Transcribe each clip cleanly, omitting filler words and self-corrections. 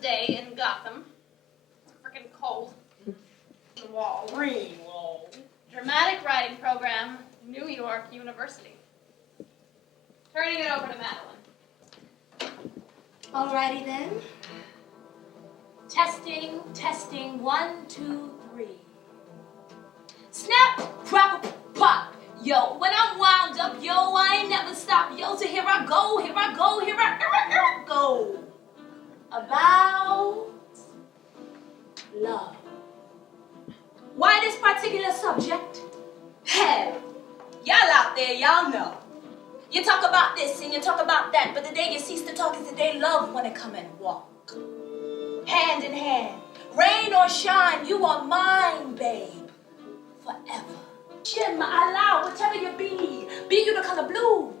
day in Gotham. It's freaking cold. Wall. Green wall. Dramatic writing program, New York University. Turning it over to Madeline. Alrighty then. Testing, 1, 2, 3. Snap, crackle, pop. Yo, when I'm wound up, yo, I ain't never stop. Yo, so here I go, here I go. About love. Why this particular subject? Hell, y'all out there, y'all know. You talk about this and you talk about that, but the day you cease to talk is the day love wanna come and walk. Hand in hand, rain or shine, you are mine, babe, forever. Shim, Allah, whatever you be you the color blue,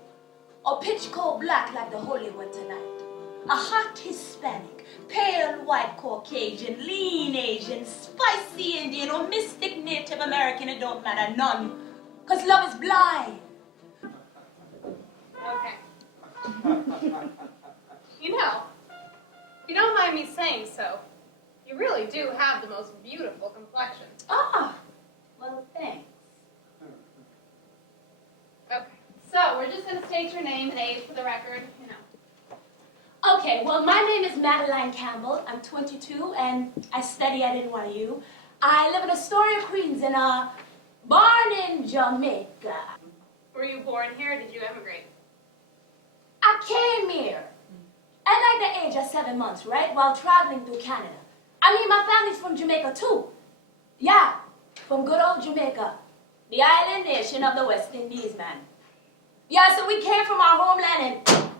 or pitch cold black like the holy one tonight. A hot Hispanic, pale white Caucasian, lean Asian, spicy Indian, or mystic Native American, it don't matter, none, cause love is blind. Okay. You know, if you don't mind me saying so, you really do have the most beautiful complexion. Ah, well, thanks. Okay, so we're just going to state your name and age for the record, you know. Okay, well, my name is Madeline Campbell. I'm 22, and I study at NYU. I live in Astoria, Queens, and born in Jamaica. Were you born here or did you emigrate? I came here at like the age of 7 months, right, while traveling through Canada. I mean, my family's from Jamaica, too. Yeah, from good old Jamaica, the island nation of the West Indies, man. Yeah, so we came from our homeland and...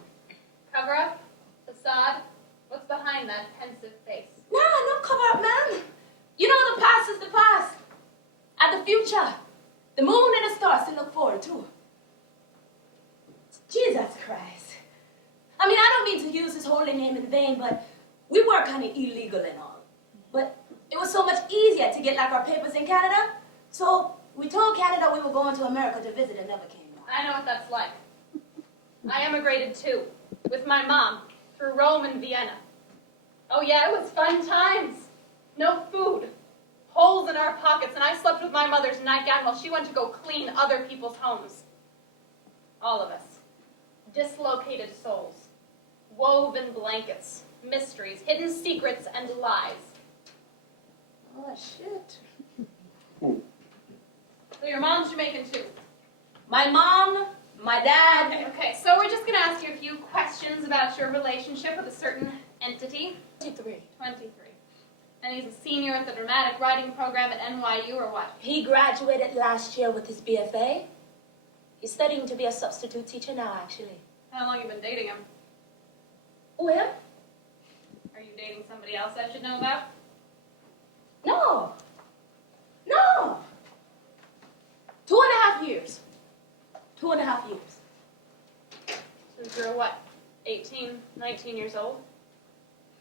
Cover up? Facade? What's behind that pensive face? Nah, no cover up, man. You know the past is the past. And the future, the moon and the stars to look forward to. Jesus Christ. I mean, I don't mean to use his holy name in vain, but we were kind of illegal and all. But it was so much easier to get like our papers in Canada. So we told Canada we were going to America to visit and never came back. I know what that's like. I emigrated too, with my mom, through Rome and Vienna. Oh yeah, it was fun times. No food, holes in our pockets, and I slept with my mother's nightgown while she went to go clean other people's homes. All of us. Dislocated souls. Woven blankets. Mysteries. Hidden secrets and lies. Oh, shit. So your mom's Jamaican too? My mom, my dad... Okay, so we're just going to ask you a few questions about your relationship with a certain entity. 23. 23. And he's a senior at the dramatic writing program at NYU, or what? He graduated last year with his BFA. He's studying to be a substitute teacher now, actually. How long have you been dating him? Who, him? Are you dating somebody else I should know about? No. No. 2.5 years. 2.5 years. Since you're what, 18, 19 years old?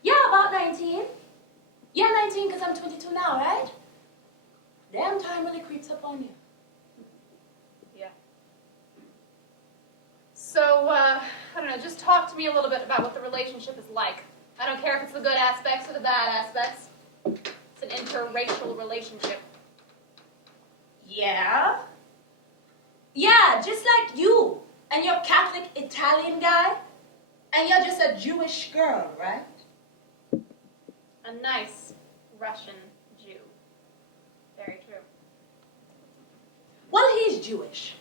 Yeah, about 19. Yeah, 19 because I'm 22 now, right? Damn, time really creeps up on you. Yeah. So, I don't know, just talk to me a little bit about what the relationship is like. I don't care if it's the good aspects or the bad aspects. It's an interracial relationship. Yeah? Yeah, just like you and your Catholic Italian guy, and you're just a Jewish girl, right? A nice Russian Jew. Very true. Well, he's Jewish.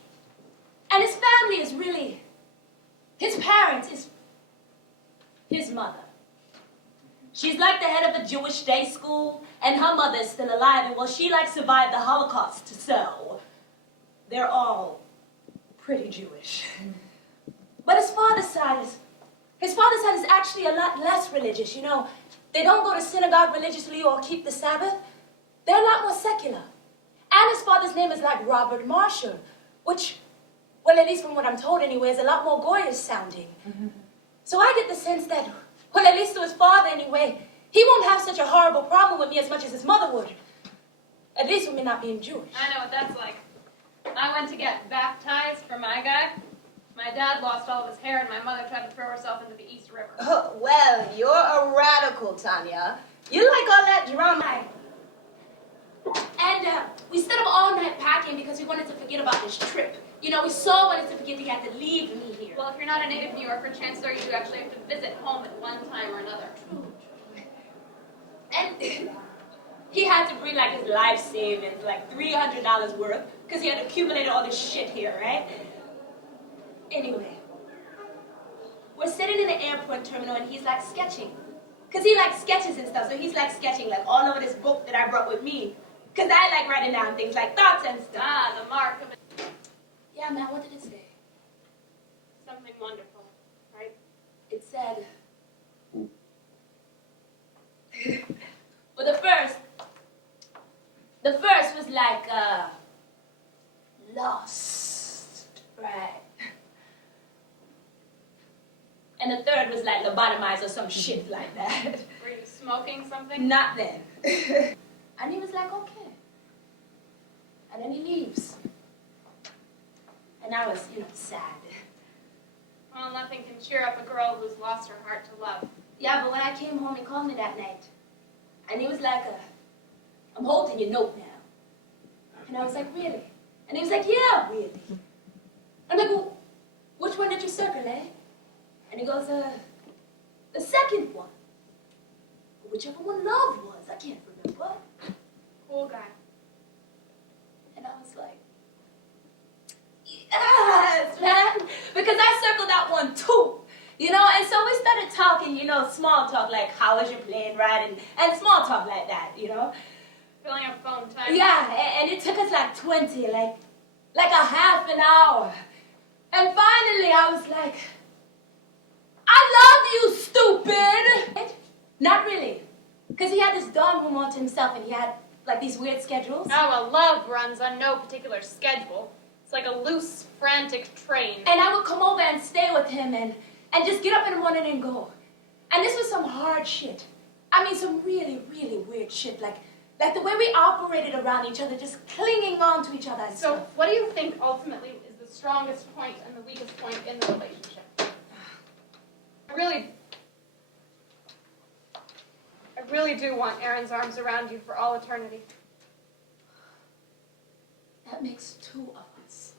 And his family is really... His parents is his mother. She's like the head of a Jewish day school, and her mother is still alive, and well, she like survived the Holocaust, so they're all pretty Jewish. But his father's side is actually a lot less religious, you know. They don't go to synagogue religiously or keep the Sabbath. They're a lot more secular. And his father's name is like Robert Marshall, which, well, at least from what I'm told anyway, is a lot more Goyish sounding. So I get the sense that, well, at least to his father anyway, he won't have such a horrible problem with me as much as his mother would. At least with me not being Jewish. I know what that's like. I went to get baptized for my guy. My dad lost all of his hair, and my mother tried to throw herself into the East River. Oh, well, you're a radical, Tanya. You like all that drama. And we stayed up all night packing because we wanted to forget about this trip. You know, we so wanted to forget he had to leave me here. Well, if you're not a native New Yorker, chances are you do actually have to visit home at one time or another. True. And he had to bring like his life savings, like $300 worth, because he had accumulated all this shit here, right? Anyway, we're sitting in the airport terminal and he's like sketching. Because he like sketches and stuff, so he's like sketching like all over this book that I brought with me. Because I like writing down things like thoughts and stuff. Ah, the mark of it. Yeah, man, what did it say? Something wonderful, right? It said... Well, the first was like, lost, right? And the third was like lobotomized or some shit like that. Were you smoking something? Not then. And he was like, okay. And then he leaves. And I was, sad. Well, nothing can cheer up a girl who's lost her heart to love. Yeah, but when I came home, he called me that night. And he was like, I'm holding your note now. And I was like, really? And he was like, yeah, really. I'm like, well, which one did you circle, eh? And he goes, the second one. Whichever one love was, I can't remember. Cool guy. And I was like, yes, man. Because I circled that one too. And so we started talking, small talk, like, how was your plane ride? And small talk like that, Filling up phone time. Yeah, and it took us like 20, like a half an hour. And finally I was like, I love you, stupid! Not really. Because he had this dorm room all to himself and he had like these weird schedules. Oh, well, love runs on no particular schedule. It's like a loose, frantic train. And I would come over and stay with him and just get up in the morning and go. And this was some hard shit. I mean, some really, really weird shit. Like the way we operated around each other, just clinging on to each other and So, stuff. what do you think ultimately is the strongest point and the weakest point in the relationship? I really do want Aaron's arms around you for all eternity. That makes two of us.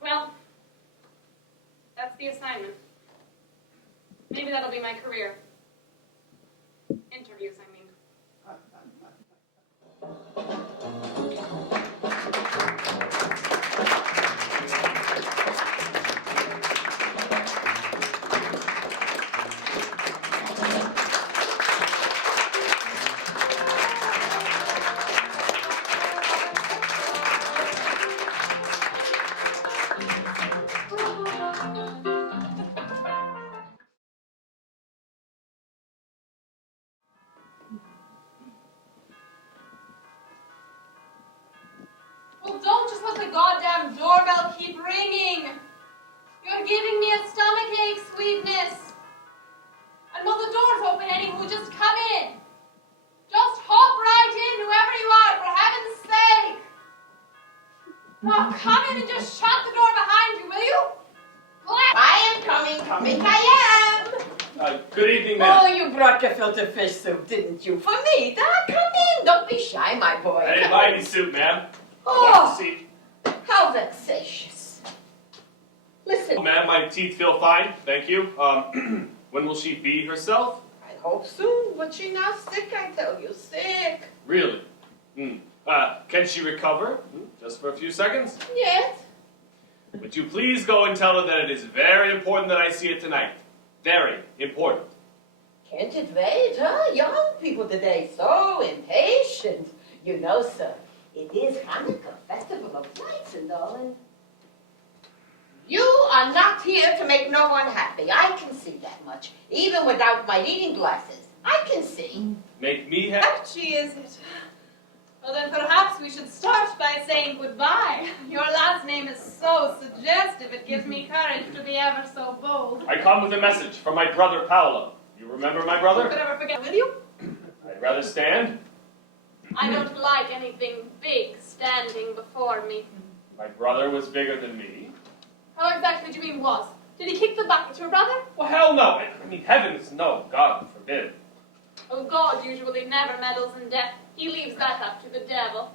Well, that's the assignment. Maybe that'll be my career. Interviews, I mean. Well, don't just let the goddamn doorbell keep ringing. You're giving me a stomachache, sweetness. And while the door's open, anywho, just come in. Just hop right in, whoever you are, for heaven's sake. Oh, come in and just shut the door behind you, will you? I am coming, I am. Good evening, ma'am. Oh, you brought gefilte fish soup, didn't you? For me. Come in. Don't be shy, my boy. I didn't buy any soup, ma'am. Oh. Want to see? How vexatious. Listen. Oh, ma'am, my teeth feel fine, thank you. When will she be herself? I hope soon, but she's not sick, I tell you. Sick. Really? Can she recover? Just for a few seconds? Yes. Would you please go and tell her that it is very important that I see it tonight? Very important. Can't it wait, huh? Young people today, so impatient. You know, sir, it is Hanukkah, festival of lights and all, and you are not here to make no one happy. I can see that much. Even without my reading glasses, I can see. Make me happy? Archie, is it? Well, then perhaps we should start by saying goodbye. Your last name is so suggestive. jest if it gives me courage to be ever so bold. I come with a message from my brother Paolo. You remember my brother? Who could ever forget, will you? I'd rather stand. I don't like anything big standing before me. My brother was bigger than me. How exactly do you mean was? Did he kick the bucket, your brother? Well, hell no. I mean, heavens, no. God forbid. Oh, God usually never meddles in death. He leaves that up to the devil.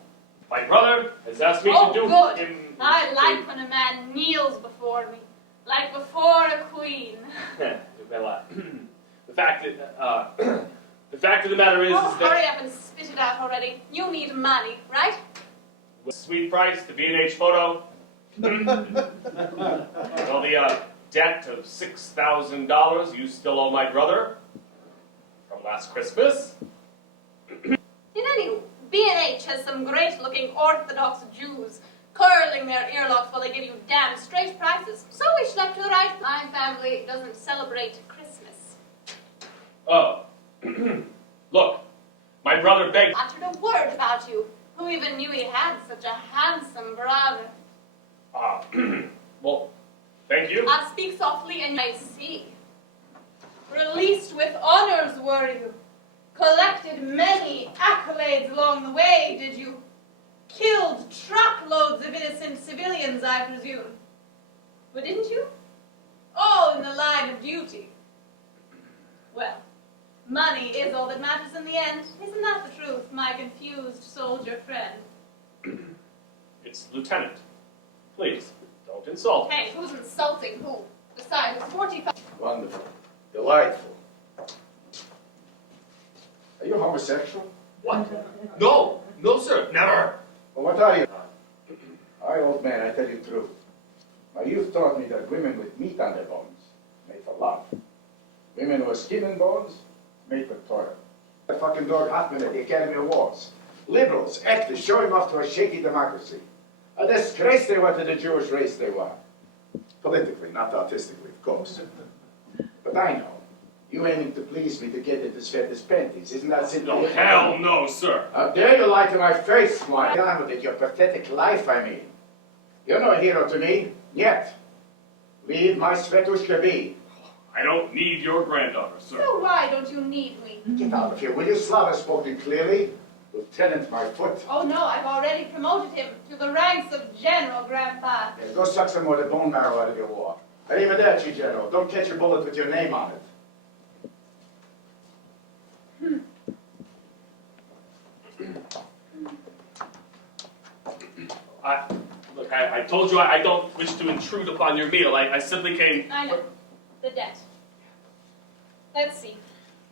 My brother has asked me Oh, to do good. him... I like when a man kneels before me, like before a queen. Well, the fact of the matter is, Oh, is that... hurry up and spit it out already. You need money, right? With sweet price, the B&H photo. Well, the debt of $6,000 you still owe my brother from last Christmas. In any B&H has some great-looking Orthodox Jews curling their earlocks while they give you damn straight prices. So we schlepp to the right. My family doesn't celebrate Christmas. Oh. Look, my brother begged... Uttered a word about you. Who even knew he had such a handsome brother? Well, thank you. I'll speak softly and I see. Released with honors were you. Collected many accolades along the way, did you? Killed truckloads of innocent civilians, I presume. But didn't you? All in the line of duty. Well, money is all that matters in the end. Isn't that the truth, my confused soldier friend? It's Lieutenant. Please, don't insult me. Hey, who's insulting who? Besides, it's 45... Wonderful. Delightful. Are you homosexual? What? No, no, sir, never. Well, what are you? I, old man, I tell you the truth. My youth taught me that women with meat on their bones made for love. Women who are skin and bones made for toil. That fucking dog Hoffman at the Academy Awards. Liberals, actors, showing off to a shaky democracy. A disgrace they were to the Jewish race they were. Politically, not artistically, of course. But I know. You aiming to please me to get into Sveta's panties. Isn't that simply... No, hell no, sir. How dare you lie to my face, why? Get on with it, your pathetic life, I mean. You're no hero to me, yet. Leave my Svetushka be. I don't need your granddaughter, sir. So why don't you need me? Get out of here, will you? Slava spoken clearly. Lieutenant, my foot. Oh no, I've already promoted him to the ranks of General, Grandpa. Yeah, go suck some more of the bone marrow out of your war. Arrivederci, General. Don't catch a bullet with your name on it. I told you I don't wish to intrude upon your meal. I simply came... I know. The debt. Let's see.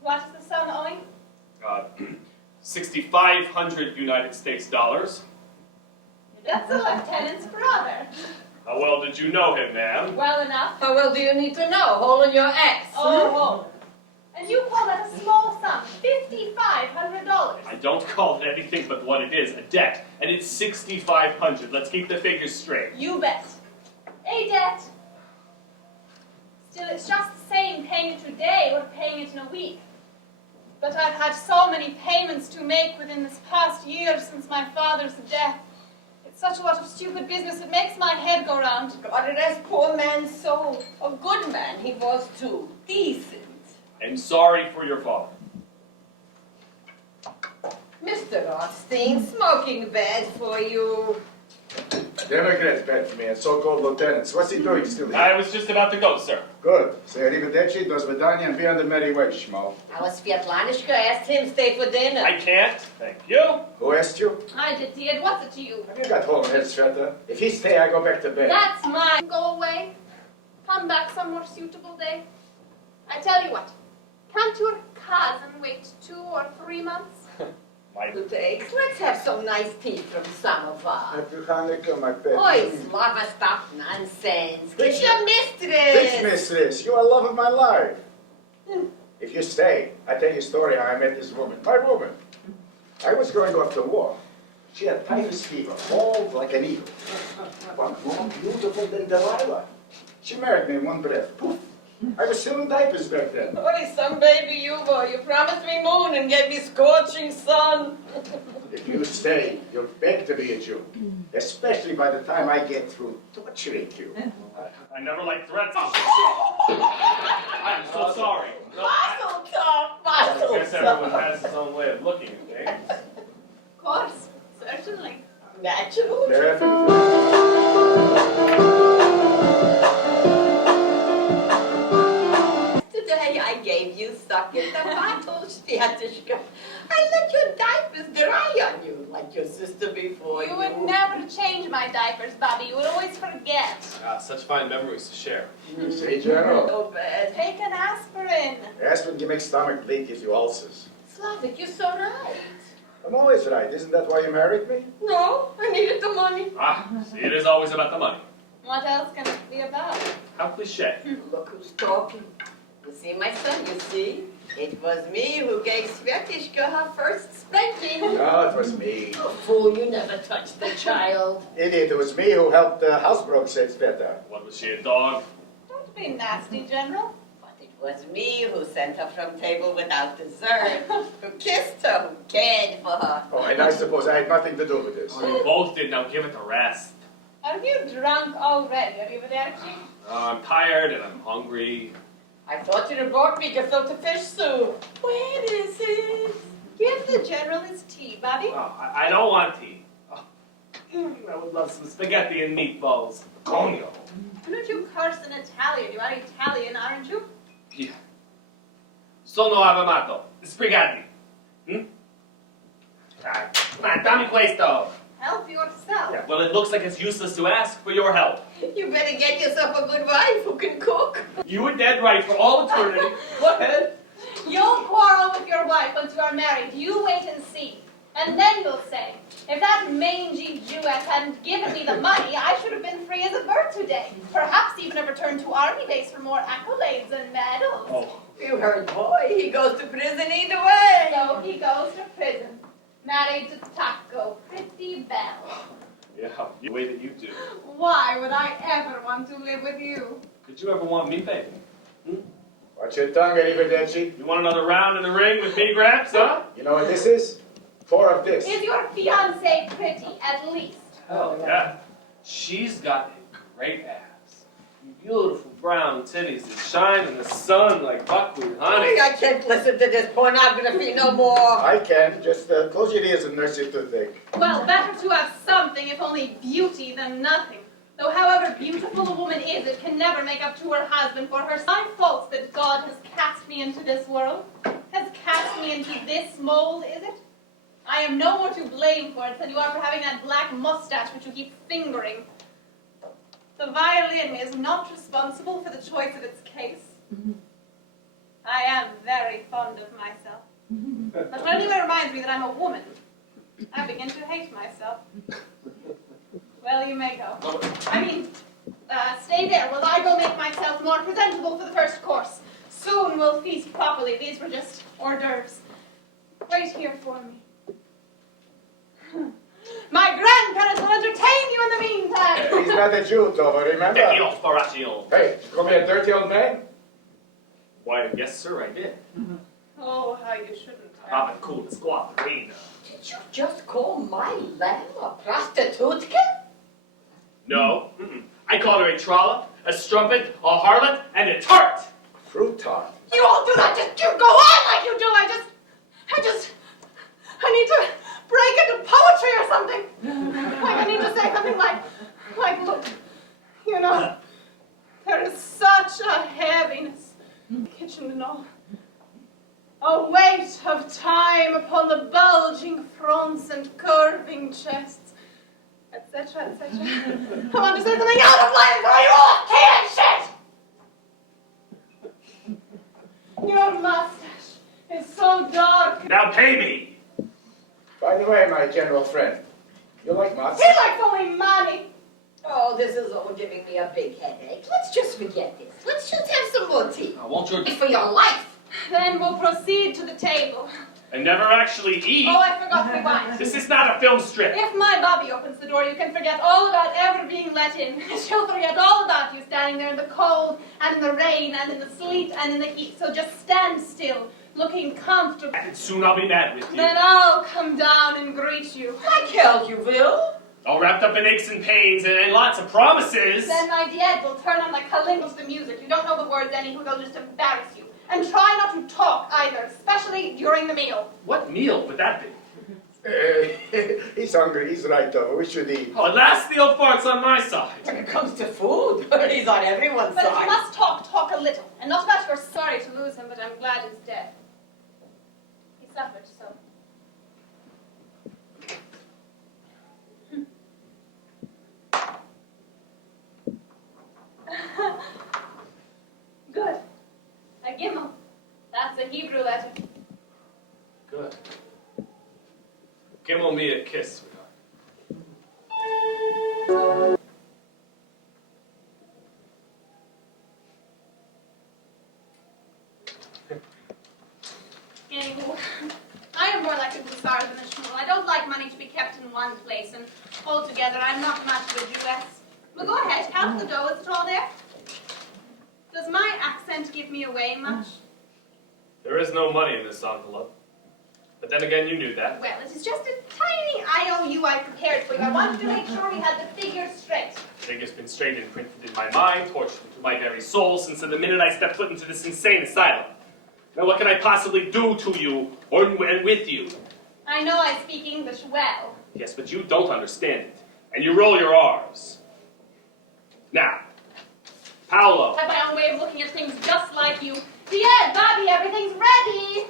What is the sum owing? 6,500 United States dollars. That's the lieutenant's brother. How well did you know him, ma'am? Well enough. How well do you need to know? Hole in your axe. Oh, and you call that a small sum? $5,500. I don't call it anything but what it is, a debt. And it's 6,500. Let's keep the figures straight. You bet. A debt. Still, it's just the same paying it today or paying it in a week. But I've had so many payments to make within this past year since my father's death. It's such a lot of stupid business, it makes my head go round. God, it has poor man's soul. A good man he was too. Decent. I'm sorry for your father. Mr. Rothstein, smoking bad for you. Democrats bad for me, and so-called lieutenants. What's he doing still here? I was just about to go, sir. Good. Say arrivederci, do svidaniya, and be on the merry way, schmo. Our Sviatlanishka asked him stay for dinner. I can't, thank you. Who asked you? I did. What's it to you? Have you got home ahead, Sveta? If he stay, I go back to bed. That's mine. Go away. Come back some more suitable day. I tell you what. Can't your cousin wait 2 or 3 months? Good eggs. Let's have some nice tea from Samovar. Happy Hanukkah, my pet. Oi, Slava, stop nonsense. Which- Get your mistress. Which mistress? You are love of my life. If you stay, I tell you a story how I met this woman. My woman. I was going off to war. She had typhus fever, bald like an eagle. But more beautiful than Delilah. She married me in one breath. Poof. I was still in diapers back then. What is some baby you boy? You promised me moon and gave me scorching sun. If you stay, you'll beg to be a Jew. Especially by the time I get through torturing you. I never liked threats. I'm so sorry. No, Mazel tov, I mazel guess everyone tov. has his own way of looking at things. Of course, certainly. Natural. Today I gave you sucking tomatoes, Światishka. I let your diapers dry on you like your sister before you. You would never change my diapers, Bobby. You would always forget. Such fine memories to share. You say, General. So bad. Take an aspirin. Aspirin can make stomach bleed, gives you ulcers. Slavic, you're so right. I'm always right. Isn't that why you married me? No, I needed the money. See, it is always about the money. What else can it be about? How cliche. Look who's talking. You see, my son, you see? It was me who gave Svetishka her first spanking. No, it was me. Oh, fool, you never touched the child. Idiot, it was me who helped housebrook say Sveta. What was she, a dog? Don't be nasty, General. But it was me who sent her from table without dessert, who kissed her, who cared for her. Oh, and I suppose I had nothing to do with this. You both did, now give it a rest. Are you drunk already, Arrivederci? I'm tired and I'm hungry. I thought you'd have brought me gefilte fish soup. Where is it? Give the General his tea, Bobby. Oh, I don't want tea. Oh, I would love some spaghetti and meatballs. Conio. Don't you curse in Italian? You are Italian, aren't you? Yeah. Sono avamato. Spaghetti. Dammi questo. Help yourself. Yeah, well, it looks like it's useless to ask for your help. You better get yourself a good wife who can cook. You were dead right for all eternity. Go ahead. You'll quarrel with your wife once you are married. You wait and see. And then you'll say, if that mangy Jewess hadn't given me the money, I should have been free as a bird today. Perhaps even have returned to army base for more accolades and medals. Oh, You heard, boy. He goes to prison either way. So he goes to prison. Married to Taco, pretty belle. yeah, the way that you do. Why would I ever want to live with you? Could you ever want me, baby? Watch your tongue, Arrivederci. You want another round in the ring with me, Gramps, huh? You know what this is? 4 of this. Is your fiancée pretty, at least? Oh, yeah. She's got a great ass. Beautiful brown titties that shine in the sun like buckwheat honey. I can't listen to this pornography no more. I can. Just close your ears and nurse it to think. Well, better to have something, if only beauty, than nothing. Though however beautiful a woman is, it can never make up to her husband for her side faults that God has cast me into this world. Has cast me into this mold, is it? I am no more to blame for it than you are for having that black mustache which you keep fingering. The violin is not responsible for the choice of its case. I am very fond of myself. But when anyone reminds me that I'm a woman, I begin to hate myself. Well, you may go. I mean, stay there while I go make myself more presentable for the first course. Soon we'll feast properly. These were just hors d'oeuvres. Wait here for me. My grandparents will entertain you in the meantime. He's not a Jew, Tova, remember? Hey, you call me a dirty old man? Why, yes, sir, I did. Oh, how you shouldn't have. Papa cool the squatterina. Did you just call my lamb a prostitute? No, I call her a trollop, a strumpet, a harlot, and a tart. Fruit tart. You all do that, just you go on like you do. I need to break into poetry or something. Like, I need to say something like, look, you know, there is such a heaviness in the kitchen and all. A weight of time upon the bulging fronts and curving chests, etc., etc. I want to say something out of line for you all can't shit! Your mustache is so dark. Now pay me. By the way, my general friend, you like He matzah? likes only money. Oh, this is all giving me a big headache. Let's just forget this. Let's just have some more tea. I want your... For your life. Then we'll proceed to the table. And never actually eat. Oh, I forgot to rewind. This is not a film strip. If my Bobby opens the door, you can forget all about ever being let in. She'll forget all about you standing there in the cold, and in the rain, and in the sleet, and in the heat. So just stand still, looking comfortable. And soon I'll be mad with you. Then I'll come down and greet you. Like hell you will. All wrapped up in aches and pains and lots of promises. Then my dad will turn on the kalimba, the music. You don't know the words anywho, they'll just embarrass you. And try not to talk either, especially during the meal. What meal would that be? He's hungry, he's right over. We should eat. Oh, at last the old fart's on my side. When it comes to food, he's on everyone's But if you side. must talk a little. And not that you're sorry to lose him, but I'm glad he's dead. He suffered so. Good. A gimel. That's a Hebrew letter. Good. Give me a kiss, sweetheart. Anywho, I am more like a Gusar than a Shmuel. I don't like money to be kept in one place, and altogether I'm not much of a Jewess. Well, go ahead, count the dough. Is it all there? Does my accent give me away much? There is no money in this envelope. But then again, you knew that. Well, it is just a tiny IOU I prepared for you. I wanted to make sure we had the figures straight. The figure's been straight and printed in my mind, tortured into my very soul since the minute I stepped foot into this insane asylum. Now what can I possibly do to you and with you? I know I speak English well. Yes, but you don't understand it. And you roll your R's. Now, Paolo. I have my own way of looking at things just like you. Yeah, Bobby, everything's ready.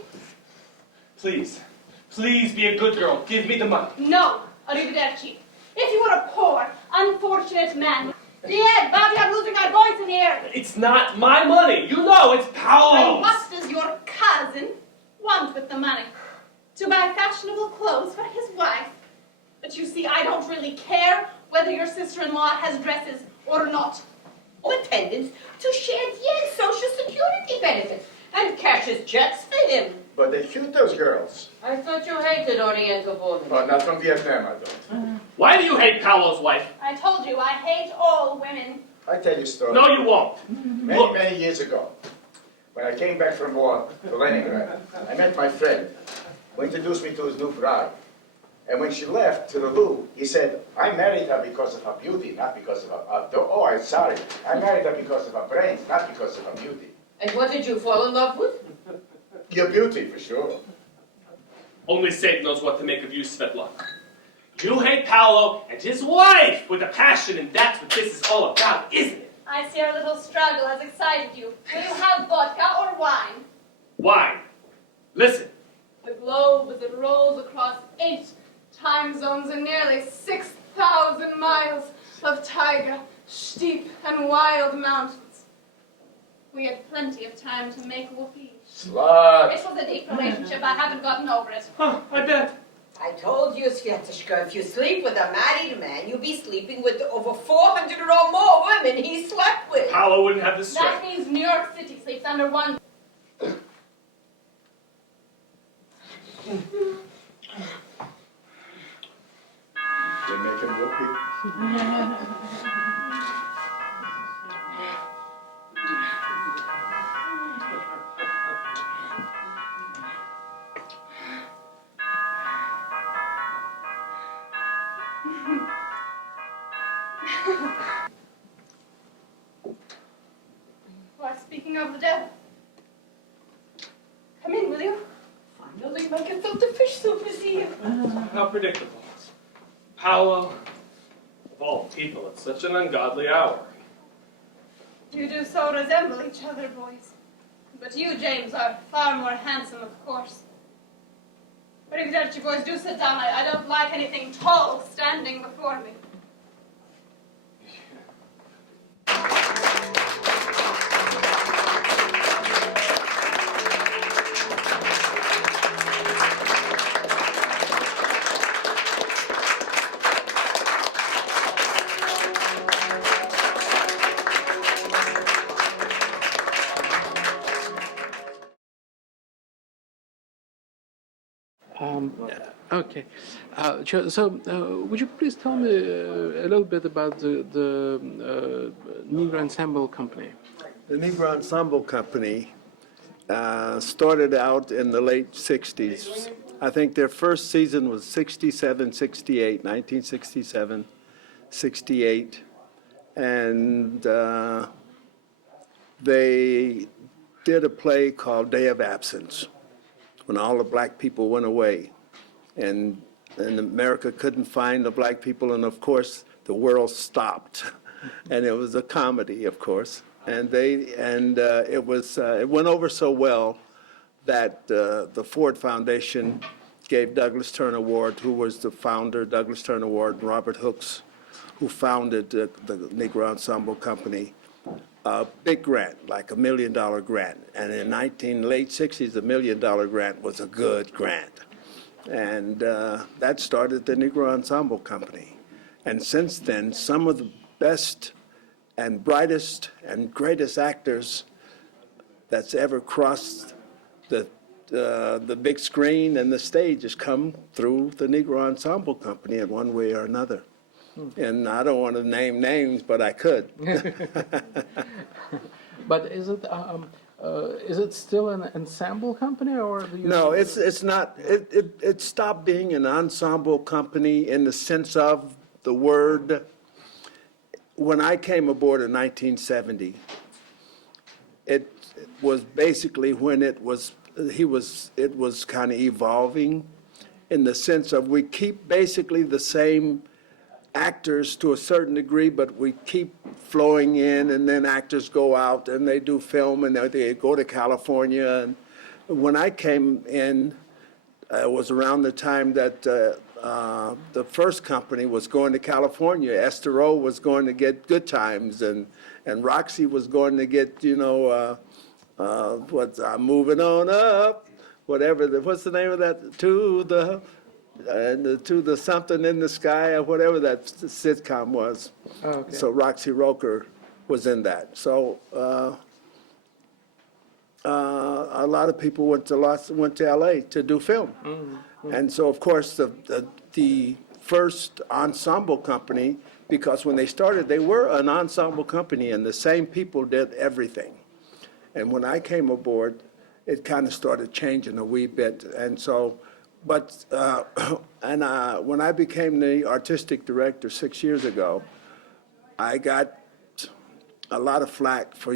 Please be a good girl. Give me the money. No, arrivederci. If you were a poor, unfortunate man. Yeah, Bobby, I'm losing my voice in here. It's not my money. You know, it's Paolo's. And what does your cousin want with the money? To buy fashionable clothes for his wife. But you see, I don't really care whether your sister-in-law has dresses or not. Or attendance to share Yen's Social Security benefits and cashes checks for him. But they cute, those girls. I thought you hated Oriental women. Oh, not from Vietnam, I don't. Why do you hate Paolo's wife? I told you, I hate all women. I tell you a story. No, you won't. Many years ago, when I came back from war to Leningrad, I met my friend, who introduced me to his new bride. And when she left to the loo, he said, I married her because of her beauty, not because of her... oh, I'm sorry. I married her because of her brains, not because of her beauty. And what did you fall in love with? Your beauty, for sure. Only Satan knows what to make of you, Svetlana. You hate Paolo and his wife with a passion, and that's what this is all about, isn't it? I see our little struggle has excited you. Will you have vodka or wine? Wine. Listen. The globe as it rolls across 8 time zones and nearly 6,000 miles of taiga, steep and wild mountains. We had plenty of time to make whoopee. Slut. It was a deep relationship. I haven't gotten over it. Huh, I bet. I told you, Sviatishka, if you sleep with a married man, you'll be sleeping with over 400 or more women he slept with. Paolo wouldn't have the That strength. means New York City sleeps under one. They make him whoopee. Why, speaking of the devil. Come in, will you? Finally, my gefilte fish soup is here. How predictable. Paolo, of all people, at such an ungodly hour. You do so resemble each other, boys. But you, James, are far more handsome, of course. But if you boys do sit down, I don't like anything tall standing before me. Okay. Would you please tell me a little bit about the Negro Ensemble Company? The Negro Ensemble Company started out in the late 60s. I think their first season was 67, 68, 1967, 68. And they did a play called Day of Absence, when all the black people went away. And America couldn't find the black people, and of course, the world stopped. And it was a comedy, of course. And it went over so well that the Ford Foundation gave Douglas Turner Ward, who was the founder, Douglas Turner Ward, and Robert Hooks, who founded the Negro Ensemble Company, a big grant, like $1 million grant. And in late 60s, the $1 million grant was a good grant. And that started the Negro Ensemble Company. And since then, some of the best and brightest and greatest actors that's ever crossed the big screen and the stage has come through the Negro Ensemble Company in one way or another. And I don't want to name names, but I could. But is it still an ensemble company, or do you? No, it's not. It stopped being an ensemble company in the sense of the word. When I came aboard in 1970, it was basically when it was kind of evolving, in the sense of we keep basically the same actors to a certain degree, but we keep flowing in, and then actors go out and they do film, and they go to California. And when I came in, it was around the time that the first company was going to California. Esther O was going to get Good Times, and Roxy was going to get, Moving On Up, what's the name of that, to the something in the sky, or whatever that sitcom was. Oh, okay. So Roxy Roker was in that. So a lot of people went to LA to do film. Mm-hmm. And so, of course, the first ensemble company, because when they started, they were an ensemble company, and the same people did everything. And when I came aboard, it kind of started changing a wee bit. And so, when I became the artistic director 6 years ago, I got a lot of flack for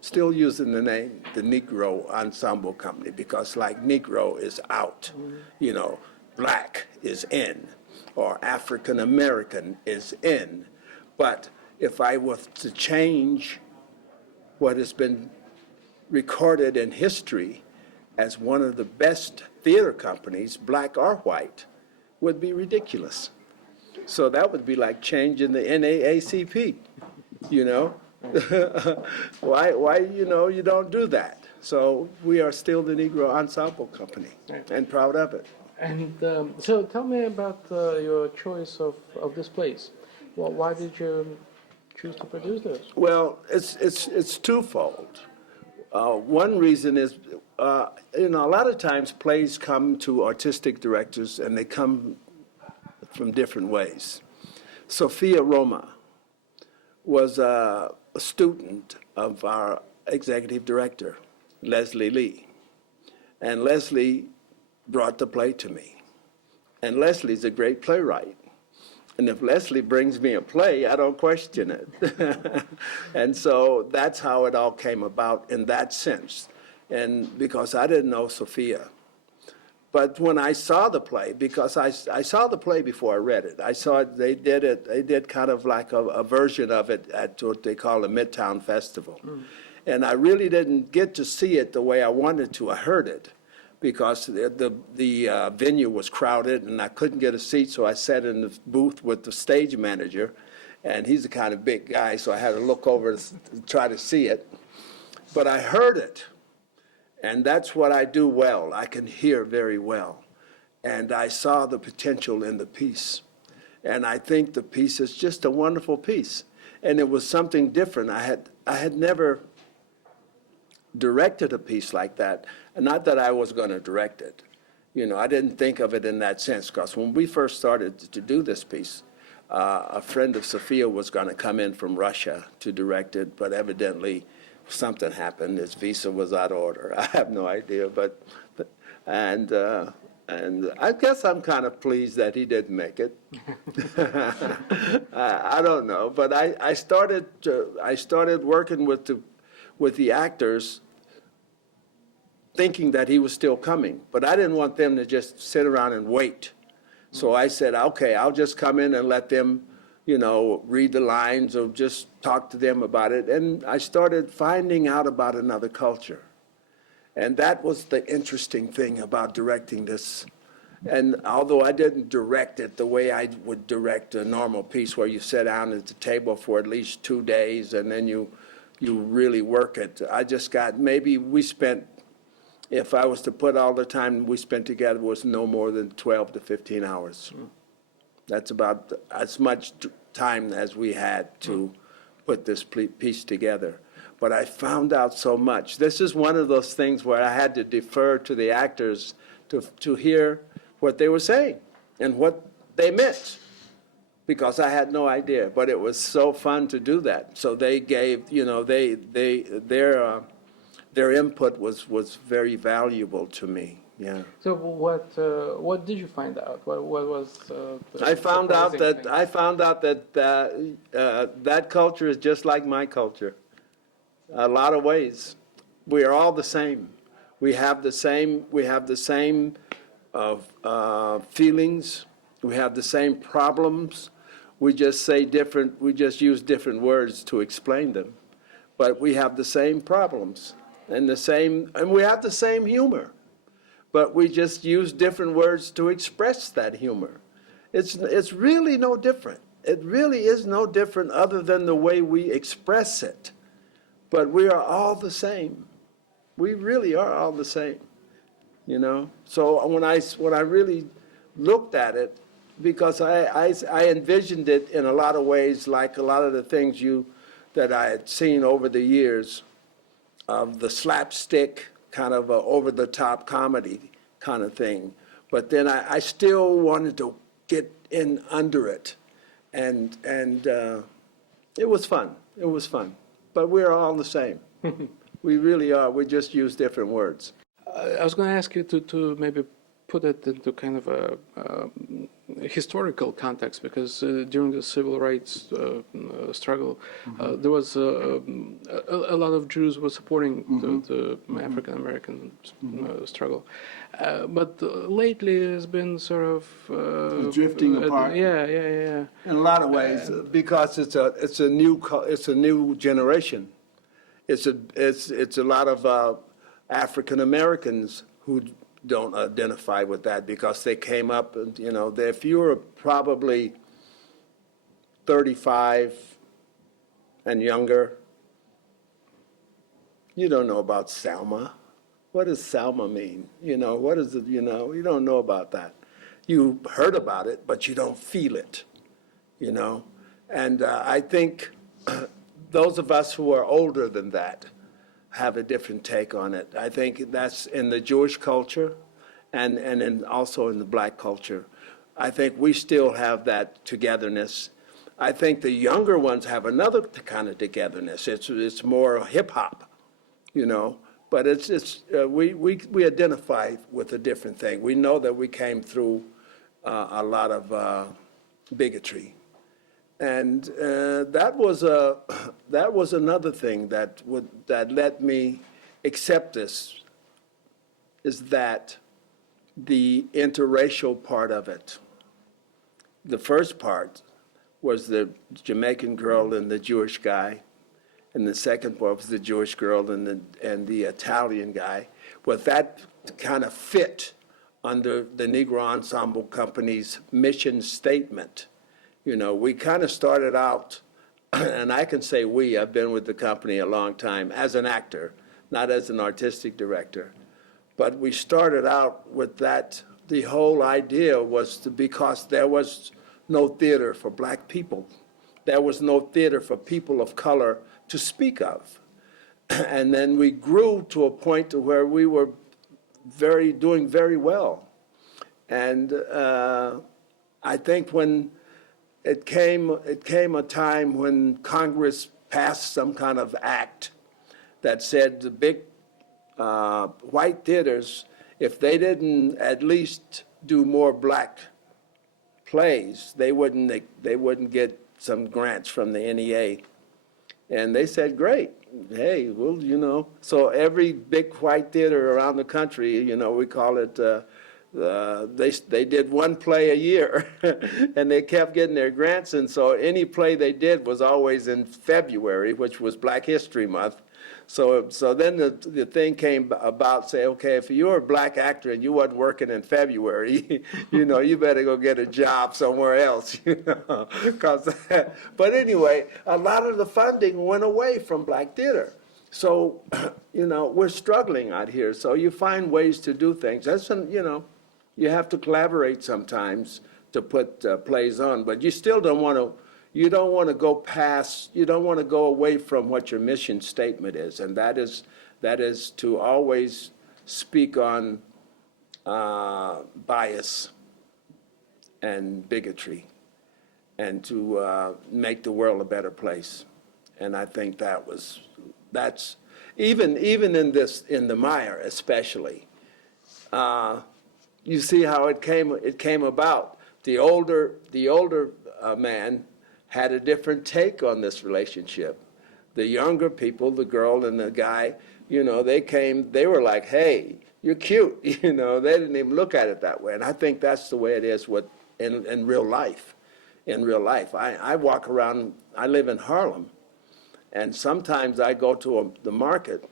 still using the name, the Negro Ensemble Company, because like Negro is out, black is in, or African American is in. But if I was to change what has been recorded in history as one of the best theater companies, black or white, would be ridiculous. So that would be like changing the NAACP, Why, you don't do that. So we are still the Negro Ensemble Company, and proud of it. And so tell me about your choice of this place. Well, why did you choose to produce this? Well, it's twofold. One reason is, a lot of times plays come to artistic directors, and they come from different ways. Sophia Romma was a student of our executive director, Leslie Lee. And Leslie brought the play to me. And Leslie's a great playwright. And if Leslie brings me a play, I don't question it. And so that's how it all came about in that sense. And because I didn't know Sophia. But when I saw the play, because I saw the play before I read it, I saw it, they did kind of like a version of it at what they call the Midtown Festival. Mm. And I really didn't get to see it the way I wanted to. I heard it because the venue was crowded and I couldn't get a seat, so I sat in the booth with the stage manager, and he's the kind of big guy, so I had to look over to try to see it. But I heard it. And that's what I do well. I can hear very well. And I saw the potential in the piece. And I think the piece is just a wonderful piece. And it was something different. I had never directed a piece like that. Not that I was going to direct it. You know, I didn't think of it in that sense, because when we first started to do this piece, a friend of Sophia was going to come in from Russia to direct it, but evidently something happened. His visa was out of order. I have no idea, and I guess I'm kind of pleased that he didn't make it. I don't know, but I started working with the actors, thinking that he was still coming, but I didn't want them to just sit around and wait. So I said, okay, I'll just come in and let them, you know, read the lines or just talk to them about it. And I started finding out about another culture. And that was the interesting thing about directing this. And although I didn't direct it the way I would direct a normal piece where you sit down at the table for at least 2 days and then you really work it, I just got, maybe we spent, if I was to put all the time we spent together, was no more than 12 to 15 hours. That's about as much time as we had to put this piece together. But I found out so much. This is one of those things where I had to defer to the actors to hear what they were saying and what they meant, because I had no idea. But it was so fun to do that. So they gave, you know, their input was very valuable to me. Yeah. So what did you find out? What was I found out that thing? that culture is just like my culture. A lot of ways, we are all the same. We have the same feelings. We have the same problems. We just say different. We just use different words to explain them, but we have the same problems and we have the same humor. But we just use different words to express that humor. It's really no different. It really is no different other than the way we express it. But we are all the same. We really are all the same, you know? So when I really looked at it, because I envisioned it in a lot of ways like a lot of the things that I had seen over the years of the slapstick, kind of over-the-top comedy kind of thing. But then I still wanted to get in under it. And it was fun. It was fun. But we're all the same. We really are. We just use different words. I was going to ask you to maybe put it into kind of a historical context, because during the civil rights struggle, there was a lot of Jews were supporting the African American struggle, but lately it's been sort of Drifting apart. Yeah. In a lot of ways, because it's a new generation. It's a lot of African Americans who don't identify with that, because they came up, and you know, if you were probably 35 and younger, you don't know about Selma. What does Selma mean? You know, what is it? You know, you don't know about that. You heard about it, but you don't feel it. You know, and I think those of us who are older than that have a different take on it. I think that's in the Jewish culture and also in the black culture. I think we still have that togetherness. I think the younger ones have another kind of togetherness. It's more hip hop, you know, but we identify with a different thing. We know that we came through a lot of bigotry. And that was another thing that let me accept this, is that the interracial part of it. The first part was the Jamaican girl and the Jewish guy, and the second part was the Jewish girl and the Italian guy. But that kind of fit under the Negro Ensemble Company's mission statement. You know, we kind of started out, and I can say I've been with the company a long time, as an actor, not as an artistic director. But we started out with that. The whole idea was because there was no theater for black people. There was no theater for people of color to speak of. And then we grew to a point to where we were doing very well And I think when it came a time when Congress passed some kind of act that said the big white theaters, if they didn't at least do more black plays, they wouldn't get some grants from the NEA. And they said, great, hey, well, you know. So every big white theater around the country, you know, we call it, they did one play a year, and they kept getting their grants. And so any play they did was always in February, which was Black History Month. So then the thing came about, say, okay, if you're a black actor and you wasn't working in February, you know, you better go get a job somewhere else, you know. But anyway, a lot of the funding went away from black theater. So, you know, we're struggling out here. So you find ways to do things. That's, you know, you have to collaborate sometimes to put plays on, but you still don't want to. You don't want to go past, you don't want to go away from what your mission statement is, and that is to always speak on bias and bigotry, and to make the world a better place. And I think that's even in the Mire especially. You see how it came about. The older man had a different take on this relationship. The younger people, the girl and the guy, you know, they were like, hey, you're cute. You know, they didn't even look at it that way. And I think that's the way it is in real life. In real life. I walk around, I live in Harlem, and sometimes I go to the market,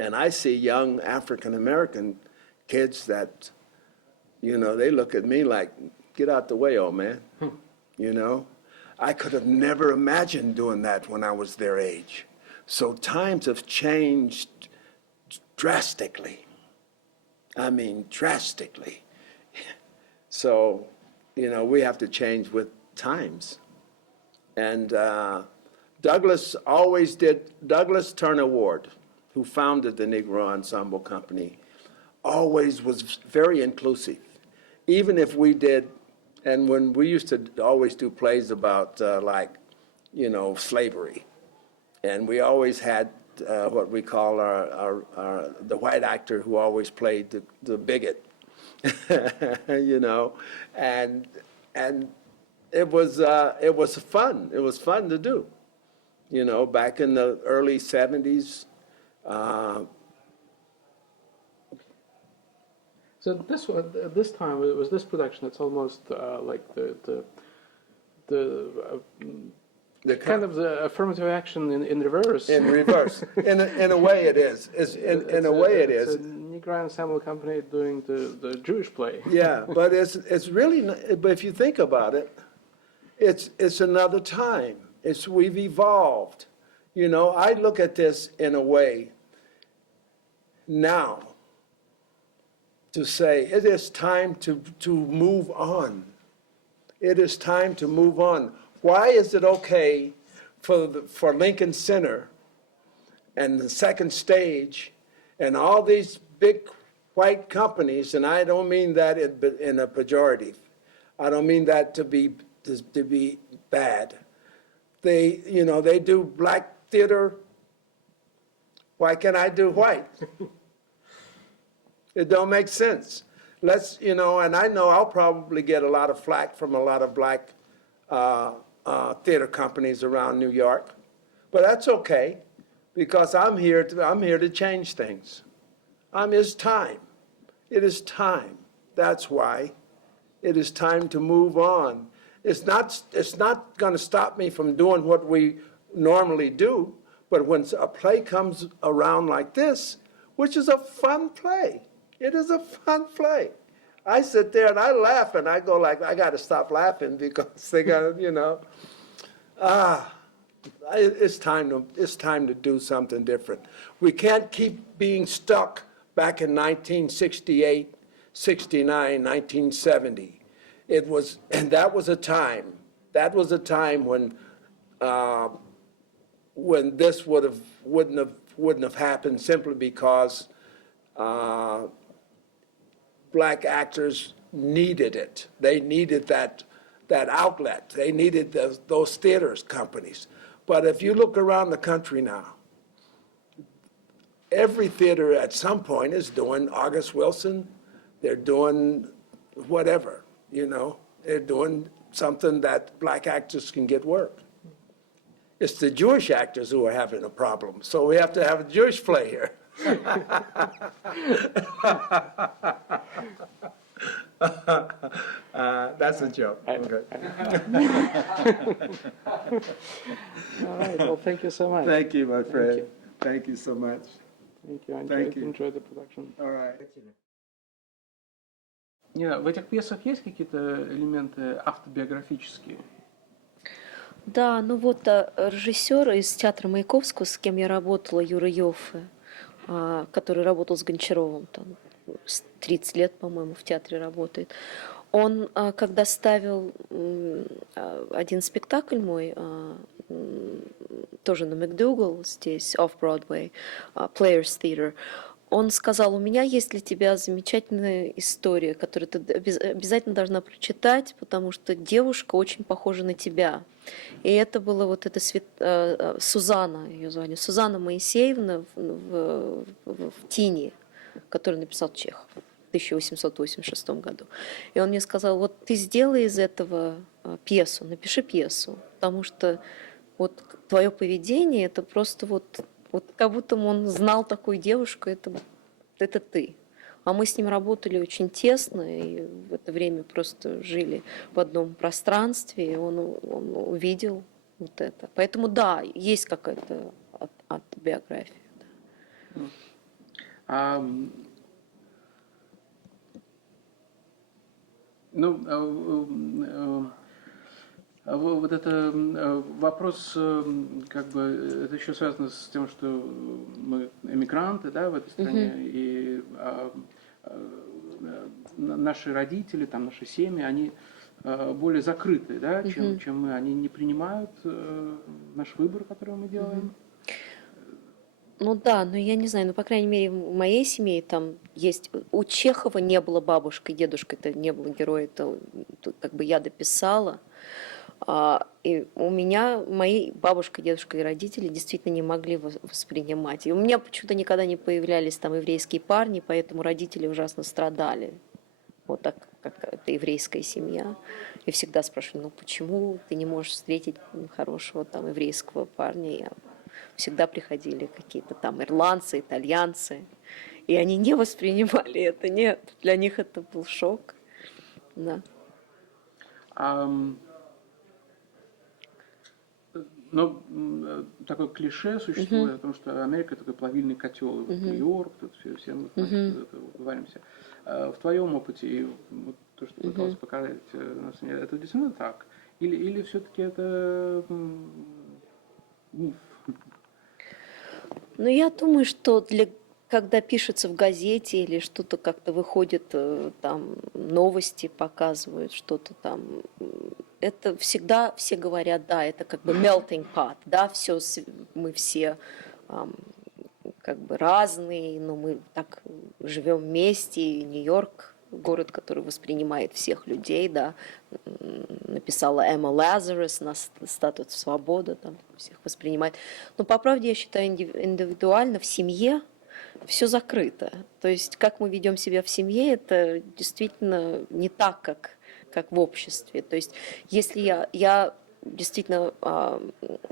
and I see young African-American kids that, you know, they look at me like, get out the way, old man, you know? I could have never imagined doing that when I was their age. So times have changed drastically. I mean, drastically. So, you know, we have to change with times. And Douglas Turner Ward, who founded the Negro Ensemble Company, always was very inclusive. Even if we did. And when we used to always do plays about, like, you know, slavery, and we always had what we call the white actor who always played the bigot, you know, and it was fun. It was fun to do, you know, back in the early 70s. So this time it was this production. It's almost like the kind of the affirmative action in reverse. In reverse, in a way it is. In a way it is. It's a Negro Ensemble Company doing the Jewish play. Yeah, but it's really. But if you think about it, it's another time. We've evolved. You know, I look at this in a way now, to say it is time to move on. It is time to move on. Why is it okay for Lincoln Center and the Second Stage and all these big white companies, and I don't mean that in a pejorative. I don't mean that to be bad. They do black theater. Why can't I do white? It don't make sense. And I know I'll probably get a lot of flack from a lot of black theater companies around New York, but that's okay, because I'm here to change things. It's time. It is time. That's why. It is time to move on. It's not going to stop me from doing what we normally do, but when a play comes around like this, which is a fun play, it is a fun play. I sit there and I laugh and I go like, I got to stop laughing because they got, it's time to do something different. We can't keep being stuck back in 1968, 69, 1970. That was a time when this wouldn't have happened, simply because black actors needed it. They needed that outlet. They needed those theaters companies. But if you look around the country now, every theater at some point is doing August Wilson. They're doing whatever, you know. They're doing something that black actors can get work. It's the Jewish actors who are having a problem. So we have to have a Jewish play here. That's a joke. Okay. All right. Well, thank you so much. Thank you, my friend. you. Thank you so much. Thank you. I Thank you. enjoyed the production. All right. В этих пьесах есть какие-то элементы автобиографические? Да, ну вот режиссер из театра Маяковского, с кем я работала, Юра Йоффе, который работал с Гончаровым, там, 30 лет, по-моему, в театре работает. Он, когда ставил один спектакль мой, тоже на МакДугал, здесь, off-Broadway, Players Theatre, он сказал: у меня есть для тебя замечательная история, которую ты обязательно должна прочитать, потому что девушка очень похожа на тебя. И это было вот это Сузанна, ее звали, Сузанна Моисеевна в «Тине», которую написал Чехов в 1886 году. И он мне сказал: вот ты сделай из этого пьесу, напиши пьесу, потому что вот твое поведение, это просто вот как будто он знал такую девушку, это ты. А мы с ним работали очень тесно, и в это время просто жили в одном пространстве, и он увидел вот это. Поэтому да, есть какая-то автобиография. Да. Вот это вопрос, как бы, это еще связано с тем, что мы эмигранты, да, в этой стране, и наши родители, там, наши семьи, они более закрыты, да, чем мы. Они не принимают наш выбор, который мы делаем. Ну да, но я не знаю, ну, по крайней мере, в моей семье там есть... У Чехова не было бабушки, дедушка, это не было героя, это как бы я дописала. И у меня мои бабушка, дедушка и родители действительно не могли воспринимать. И у меня почему-то никогда не появлялись там еврейские парни, поэтому родители ужасно страдали. Вот так, как это еврейская семья. И всегда спрашивали: ну почему ты не можешь встретить хорошего там еврейского парня? И всегда приходили какие-то там ирландцы, итальянцы. И они не воспринимали это, нет. Для них это был шок. Да. Но такое клише существует о том, что Америка такой плавильный котел, и вот Нью-Йорк, тут все мы говоримся. В твоем опыте и вот то, что пыталась показать, это действительно так? Или все-таки это миф? Ну, я думаю, что когда пишется в газете или что-то как-то выходит, там новости показывают, что-то там, это всегда все говорят: да, это как бы melting pot, да, все, мы все как бы разные, но мы так живем вместе, и Нью-Йорк, город, который воспринимает всех людей, да, написала Эмма Лазарус на статуе свободы, там всех воспринимает. Но по правде, я считаю, индивидуально в семье все закрыто. То есть как мы ведем себя в семье, это действительно не так, как в обществе. То есть если я действительно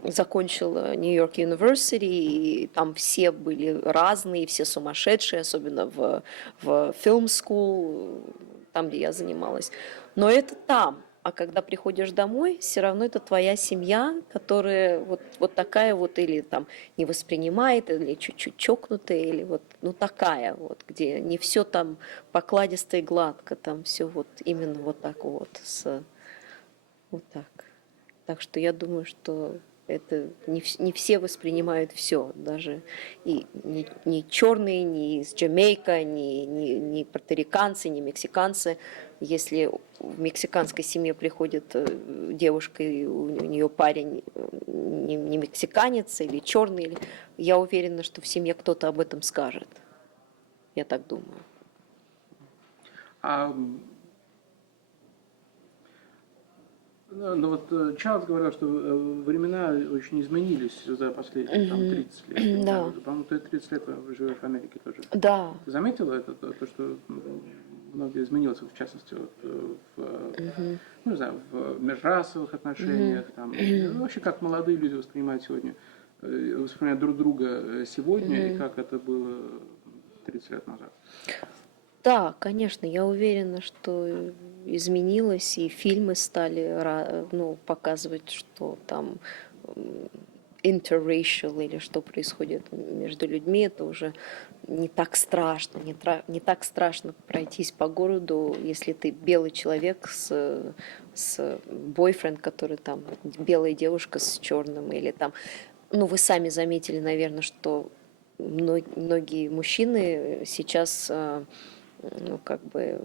закончила Нью-Йорк University, и там все были разные, все сумасшедшие, особенно в film school, там, где я занималась. Но это там. А когда приходишь домой, все равно это твоя семья, которая вот такая вот, или там не воспринимает, или чуть-чуть чокнутая, или вот, ну, такая вот, где не все там покладисто и гладко, там все вот именно вот так вот, вот так. Так что я думаю, что это не все воспринимают все, даже и не черные, ни из Джамайка, ни пуэрториканцы, ни мексиканцы. Если в мексиканской семье приходит девушка, и у нее парень не мексиканец или черный, я уверена, что в семье кто-то об этом скажет. Я так думаю. Ну вот Чарльз говорил, что времена очень изменились за последние там, 30 лет. Да. По-моему, ты 30 лет живешь в Америке тоже. Да. Ты заметила это, то, что многое изменилось, в частности, вот, ну, не знаю, в межрасовых отношениях, там, ну, вообще, как молодые люди воспринимают друг друга сегодня и как это было 30 лет назад? Да, конечно, я уверена, что изменилось, и фильмы стали показывать, что там interracial или что происходит между людьми, это уже не так страшно, не так страшно пройтись по городу, если ты белый человек с бойфренд, который там белая девушка с черным, или там, ну вы сами заметили, наверное, что многие мужчины сейчас ну, как бы,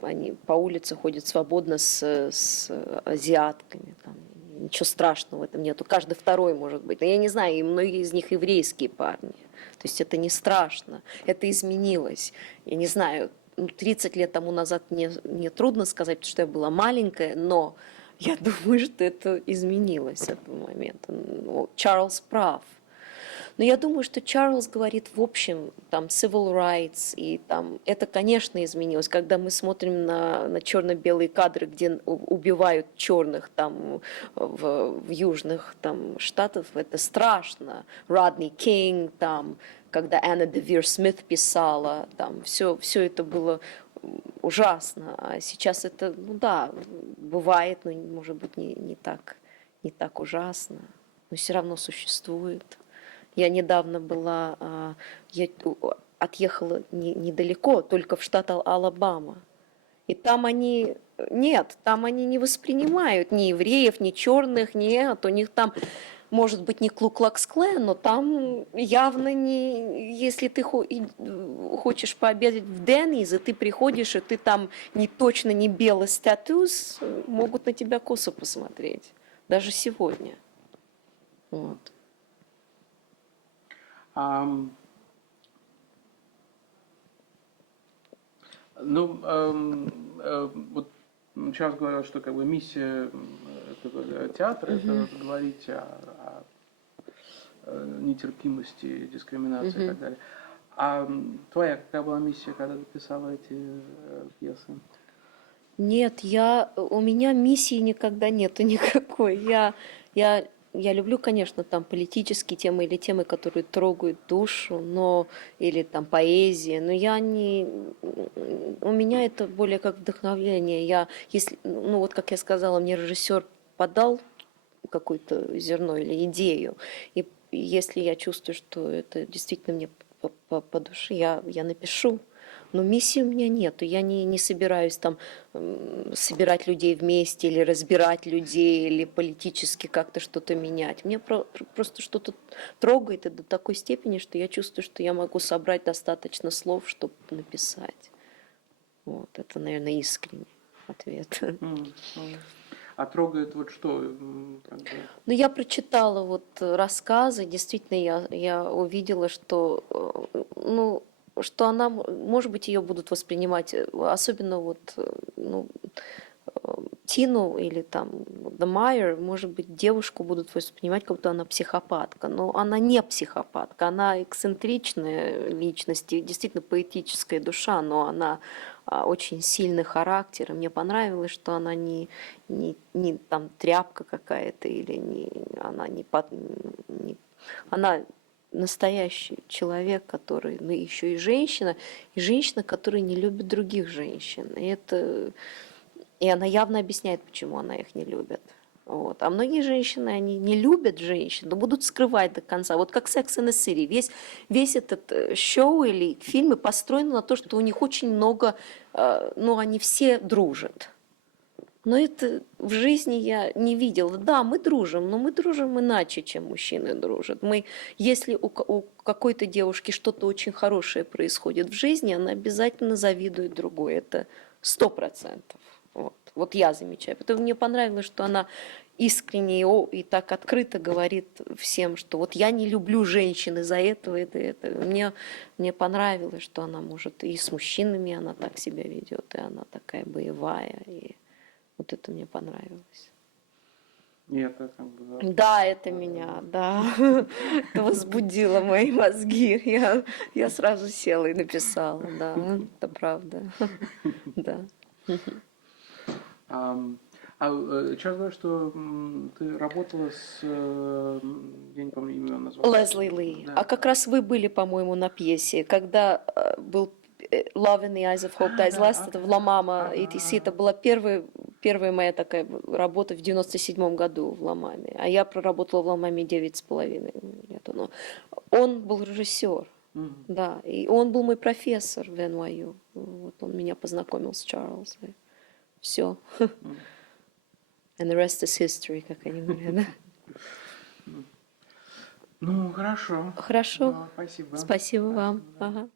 они по улице ходят свободно с азиатками, там, ничего страшного в этом нету, каждый второй может быть, но я не знаю, и многие из них еврейские парни, то есть это не страшно, это изменилось, я не знаю, 30 лет тому назад мне трудно сказать, потому что я была маленькая, но я думаю, что это изменилось с этого момента. Чарльз прав. Но я думаю, что Чарльз говорит в общем, там, civil rights, и там, это, конечно, изменилось. Когда мы смотрим на черно-белые кадры, где убивают черных там, в южных там, штатах, это страшно. Родни Кинг, там, когда Анна Девир Смит писала, там, все это было ужасно. А сейчас это, ну да, бывает, но, может быть, не так ужасно, но все равно существует. Я недавно была, я отъехала недалеко, только в штат Алабама. И там они не воспринимают ни евреев, ни черных, нет. У них там, может быть, не Клу-Клакс-Клэн, но там явно не... Если ты хочешь пообедать в Деннис, и ты приходишь, и ты там точно не белый статус, могут на тебя косо посмотреть. Даже сегодня. Вот. Вот Чарльз говорил, что как бы миссия этого театра это говорить о нетерпимости, дискриминации и так далее. А твоя какая была миссия, когда ты писала эти пьесы? Нет, у меня миссии никогда нету никакой. Я люблю, конечно, там политические темы или темы, которые трогают душу, или там поэзия, но у меня это более как вдохновление. Вот как я сказала, мне режиссер подал какое-то зерно или идею, и если я чувствую, что это действительно мне по душе, я напишу. Но миссии у меня нету. Я не собираюсь там собирать людей вместе или разбирать людей, или политически как-то что-то менять. Мне просто что-то трогает и до такой степени, что я чувствую, что я могу собрать достаточно слов, чтобы написать. Вот, это, наверное, искренний ответ. А трогает вот что? Ну, я прочитала вот рассказы, действительно, я увидела, что, что она, может быть, ее будут воспринимать, особенно вот, Тину или там The Mire, может быть, девушку будут воспринимать, как будто она психопатка. Но она не психопатка, она эксцентричная личность, и действительно поэтическая душа, но она очень сильный характер. И мне понравилось, что она не там тряпка какая-то, или она настоящий человек, который, еще и женщина, которая не любит других женщин. И она явно объясняет, почему она их не любит. Вот. А многие женщины, они не любят женщин, но будут скрывать до конца. Вот как Sex and the City. Весь этот шоу или фильмы построены на то, что у них очень много, они все дружат. Но это в жизни я не видела. Да, мы дружим, но мы дружим иначе, чем мужчины дружат. Если у какой-то девушки что-то очень хорошее происходит в жизни, она обязательно завидует другой. Это 100%. Вот я замечаю. Потому мне понравилось, что она искренне и так открыто говорит всем, что вот я не люблю женщин из-за этого, это. Мне понравилось, что она может и с мужчинами она так себя ведет, и она такая боевая, и вот это мне понравилось. И это как бы... Да, это меня, да. Это возбудило мои мозги. Я сразу села и написала, да, это правда. Да. Сейчас говорю, что ты работала с... Я не помню, имя назвала. Лезли Ли. Да. А как раз вы были, по-моему, на пьесе, когда был Love in the Eyes of Hope Dies Last, это в Ла Мама, это была первая моя такая работа в 97-м году в Ла Маме. А я проработала в Ла Маме 9,5 лет. Но он был режиссер, да, и он был мой профессор в NYU. Вот он меня познакомил с Чарльзом. Все. And the rest is history, как они говорят, да? Ну, хорошо. Хорошо. Спасибо. Спасибо вам. Ага.